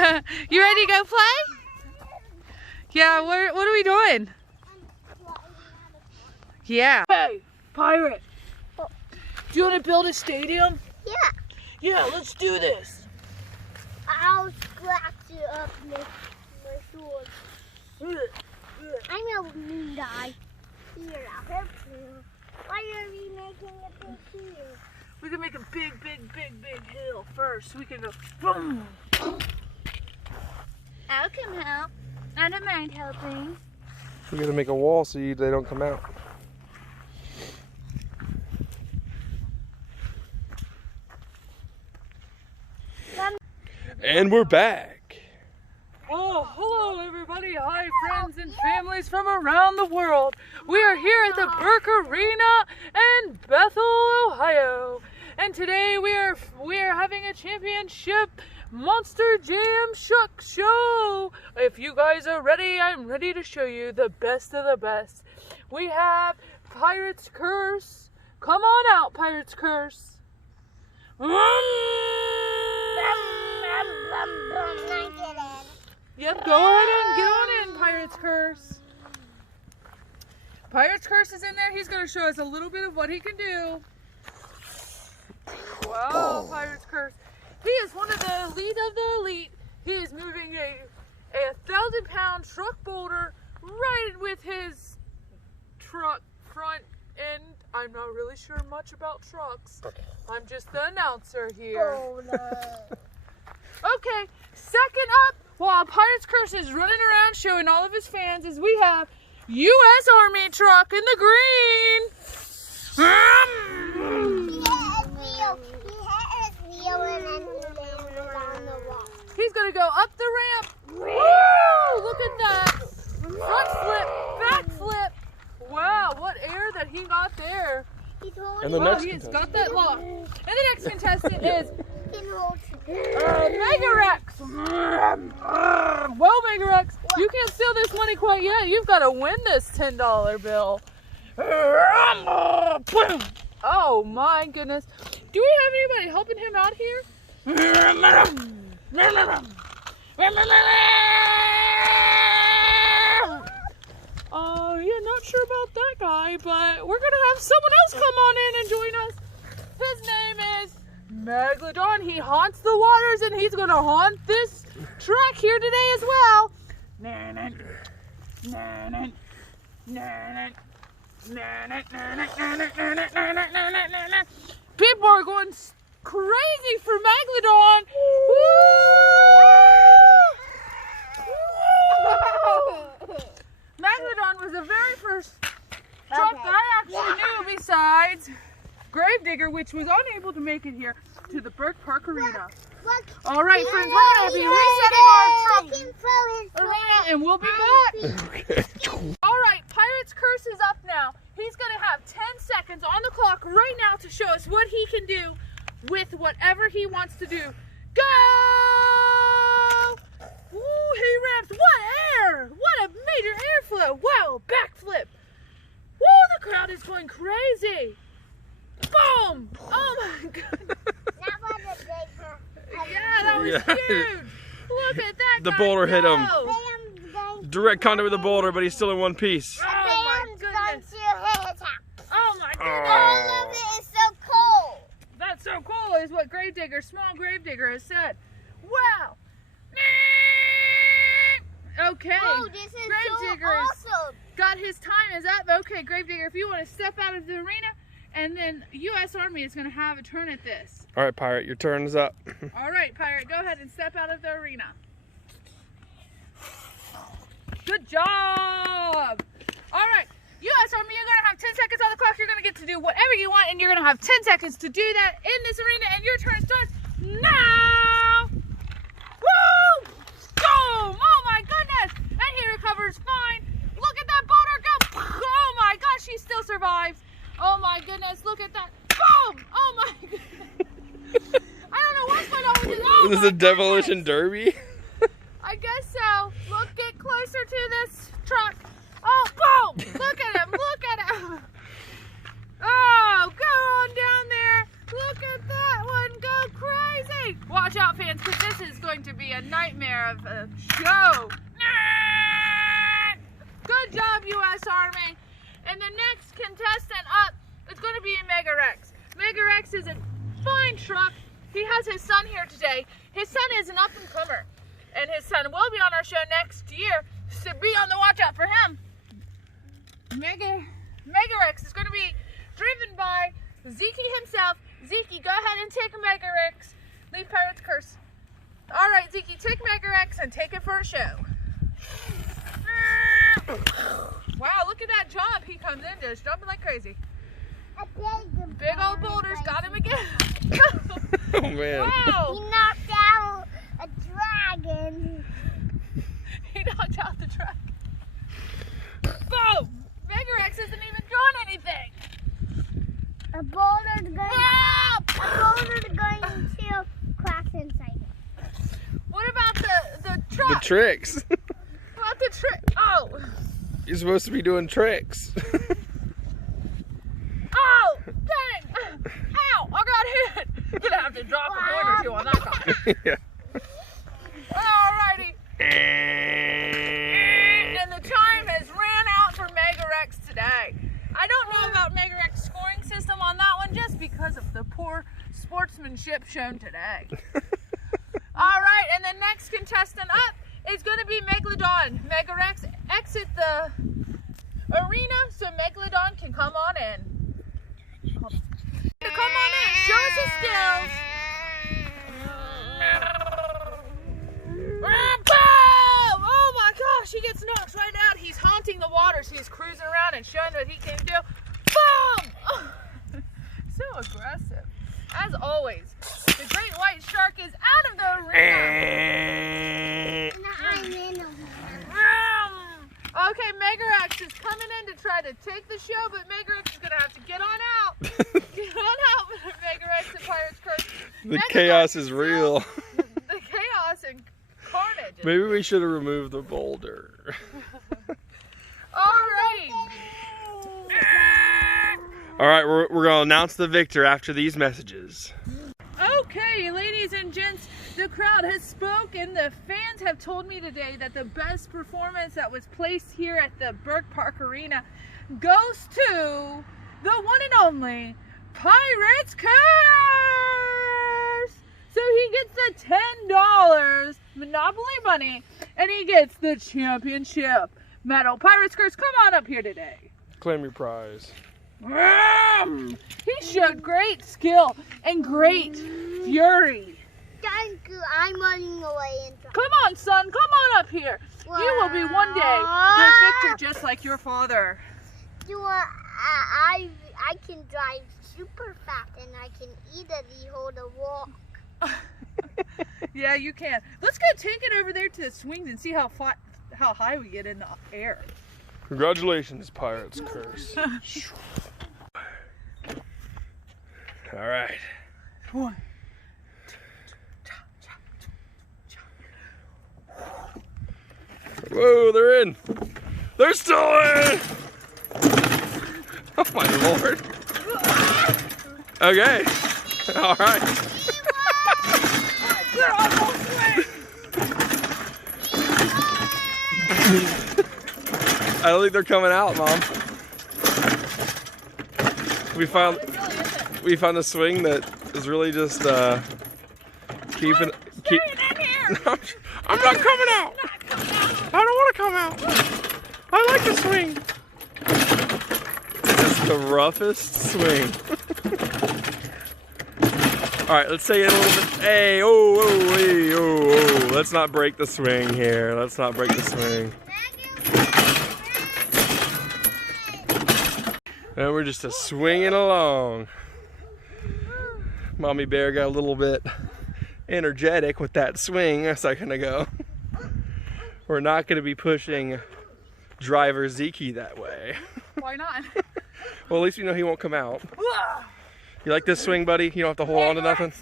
You ready to go play? Yeah, what are we doing? Yeah. Hey, Pirate. Do you want to build a stadium? Yeah. Yeah, let's do this. I'll scratch it up with my sword. I'm a mean guy. Here, I'll help you. Why are we making a big hill? We can make a big hill first. We can go boom. I can help. I don't mind helping. We gotta make a wall so they don't come out. And we're back. Oh, hello everybody. Hi friends and families from around the world. We are here at the Burke Arena in Bethel, Ohio. And today we are having a championship Monster Jam Shuck show. If you guys are ready, I'm ready to show you the best of the best. We have Pirate's Curse. Come on out, Pirate's Curse. Yep, go ahead and get on in, Pirate's Curse. Pirate's Curse is in there. He's going to show us a little bit of what he can do. Wow, Pirate's Curse. He is one of the elite. He is moving a 1,000-pound truck boulder right with his truck front end. I'm not really sure much about trucks. I'm just the announcer here. Oh, no. Okay, second up, while Pirate's Curse is running around showing all of his fans, is we have U.S. Army truck in the green. He had his wheel and then he landed around the wall. He's going to go up the ramp. Woo! Look at that. Front flip, back flip. Wow, what air that he got there. And the Wow, next he's contestant. got that lock. And the next contestant is Mega Rex. Well, Mega Rex, you can't steal this money quite yet. You've got to win this $10 bill. Oh my goodness. Do we have anybody helping him out here? Yeah, not sure about that guy, but we're gonna have someone else come on in and join us. His name is Megalodon. He haunts the waters and he's gonna haunt this track here today as well. People are going crazy for Megalodon. Megalodon was the very first truck that I actually knew besides Gravedigger, which was unable to make it here to the Burke Park Arena. All right, friends, we're going to be resetting our truck arena and we'll be back. All right, Pirate's Curse is up now. He's going to have 10 seconds on the clock right now to show us what he can do with whatever he wants to do. Go! Ooh, he ramps. What air! What a major airflow! Wow, backflip! Woo, the crowd is going crazy! Boom! Oh my goodness! Yeah, that was huge! Look at that The guy boulder hit him. go. Direct contact with the boulder, but he's still in one piece. Oh my goodness! Oh my goodness! All of it is so cold. That's so cool, is what Gravedigger, small Gravedigger, has said. Wow! Okay. Oh, this is Gravedigger's so awesome. got his time is up. Okay, Gravedigger, if you want to step out of the arena, and then U.S. Army is going to have a turn at this. All right, Pirate, your turn is up. All right, Pirate, go ahead and step out of the arena. Good job. All right, U.S. Army, you're going to have 10 seconds on the clock. You're going to get to do whatever you want, and you're going to have 10 seconds to do that in this arena, and your turn starts now. Woo! Boom! Oh my goodness! And he recovers fine. Look at that boulder go! Oh my gosh, he still survives. Oh my goodness, look at that. Boom! Oh my goodness. I don't know what's going on with this. Oh This is my a demolition goodness. derby? I guess so. Look, get closer to this truck. Oh, boom! Look at him, look at him. Oh, go on down there. Look at that one go crazy. Watch out, fans, because this is going to be a nightmare of a show. Good job, U.S. Army. And the next contestant up is going to be Megarex. Megarex is a fine truck. He has his son here today. His son is an up-and-comer. And his son will be on our show next year, so be on the watch out for him. Megarex is going to be driven by Zeke himself. Zeke, go ahead and take Megarex. Leave Pirate's Curse. All right, Zeke, take Megarex and take it for a show. Wow, look at that jump. He comes in just jumping like crazy. Big old boulders got him again. Oh, man. Wow. He knocked out a dragon. He knocked out the truck. Boom! Megarex isn't even doing anything. A boulder's going, Ah! a boulder's going to crack inside it. What about the truck? The tricks. What about the trick? Oh! You're supposed to be doing tricks. Oh! Dang! Ow! I got hit! You're gonna have to drop a point or two on that guy. Yeah. Alrighty. And the time has ran out for Megarex today. I don't know about Megarex's scoring system on that one just because of the poor sportsmanship shown today. Alright, and the next contestant up is going to be Megalodon. Megarex, exit the arena so Megalodon can come on in. Come on in, show us his skills. Boom! Oh my gosh, he gets knocked right out. He's haunting the water, so he's cruising around and showing what he can do. Boom! Oh, so aggressive. As always, the great white shark is out of the arena. I'm in a Okay, Megarex is coming in to try to take the show, but Megarex is going to have to get on out. Get on out, Megarex and Pirate's Curse. The Megalodon chaos is real. The chaos and carnage. Maybe we should have removed the boulder. Alrighty. All right, we're going to announce the victor after these messages. Okay, ladies and gents, the crowd has spoken. The fans have told me today that the best performance that was placed here at the Burke Park Arena goes to the one and only Pirate's Curse. So he gets the $10 Monopoly money, and he gets the championship medal. Pirate's Curse, come on up here today. Claim your prize. He showed great skill and great fury. Thank you. I'm running away. Come on, son. Come on up here. You will be one day the victor just like your father. I can drive super fast and I can easily hold a walk. Yeah, you can. Let's go take it over there to the swings and see how high we get in the air. Congratulations, Pirate's Curse. All right. One. Whoa, they're in. They're still in. Oh my Lord. Okay. All right. They're on full swing. I don't think they're coming out, Mom. We found a swing that is really just keeping. Staying in here. I'm not coming out. I don't want to come out. I like to swing. It's the roughest swing. All right, let's say it a little bit. Hey, hey, oh. Let's not break the swing here. Let's not break the swing. And we're just swinging along. Mommy Bear got a little bit energetic with that swing a second ago. We're not going to be pushing driver Zeke that way. Why not? Well, at least we know he won't come out. You like this swing, buddy? You don't have to hold on to nothing?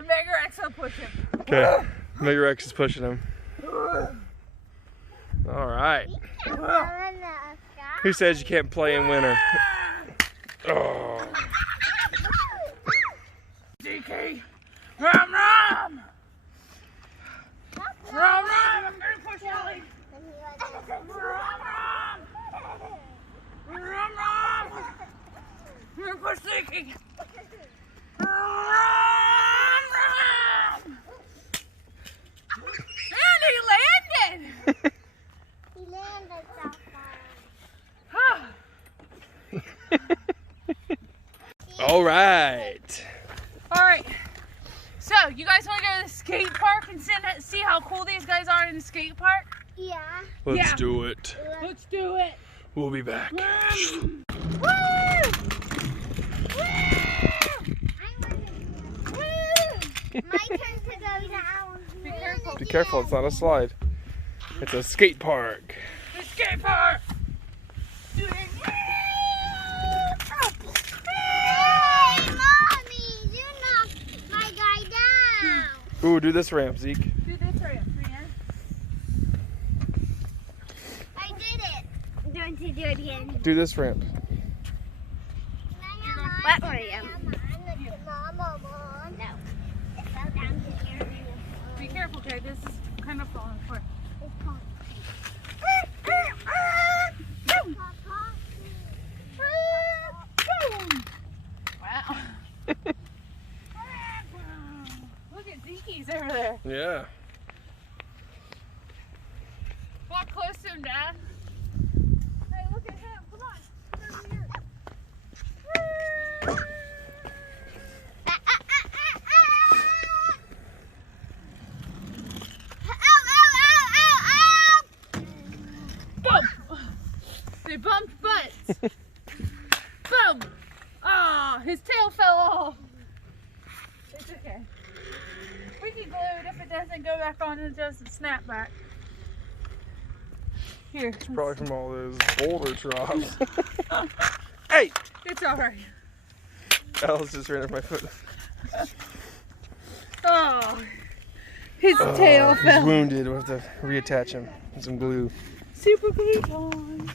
Megarex will push him. Okay. Megarex is pushing him. All right. Who says you can't play in winter? Oh. All right. All right. So, you guys want to go to the skate park and see how cool these guys are in the skate park? Yeah. Let's do it. Let's do it. We'll be back. Woo! Woo! My turn to go down. Be careful. Be careful, it's not a slide. It's a skate park. The skate park. Hey, Mommy, you knocked my guy down. Ooh, do this ramp, Zeke. Do this ramp, man. I did it. Don't you do it again. Do this ramp. What ramp? No. It fell down here. Be careful, okay? This is kind of falling apart. It's called. Wow. Look at Zeke's over there. Yeah. Walk close to him, Dad. Hey, look at him. Come on. Come over here. Boom! They bumped butts. Boom! Ah, his tail fell off. It's okay. We can glue it if it doesn't go back on and it doesn't snap back. Here. It's probably from all those boulder drops. Hey! It's alright. Alice just ran off my foot. Oh, his tail He's fell. wounded. We'll have to reattach him with some glue. Super glue on.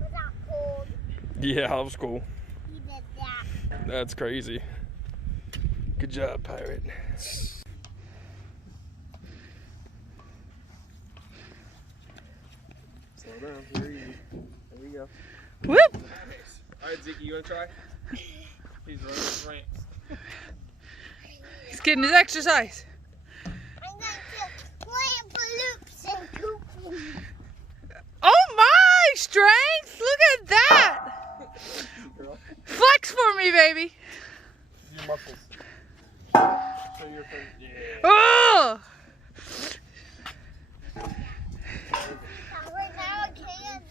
Was that cold? Yeah, that was cool. He did that. That's crazy. Good job, pirate. Slow down. Here you go. There we go. Whoop! All right, Zeke, you want to try? He's running his ramps. He's getting his exercise. I'm going to plant for loops and poop. Oh my! Strength! Look at that! Flex for me, baby. Your muscles. So your friend, yeah. Oh! Now I can.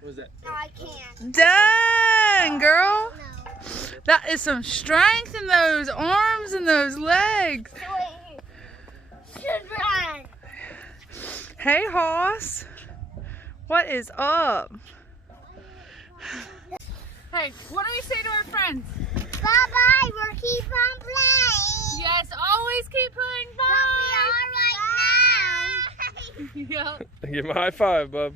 What was that? Now I can. Dang, girl. No. That is some strength in those arms and those legs. Should run. Hey, Hoss. What is up? Hey, what do we say to our friends? Bye-bye. We'll keep on playing. Yes, always keep playing. But we are right now. Bye. Yep. Give him a high five, bub.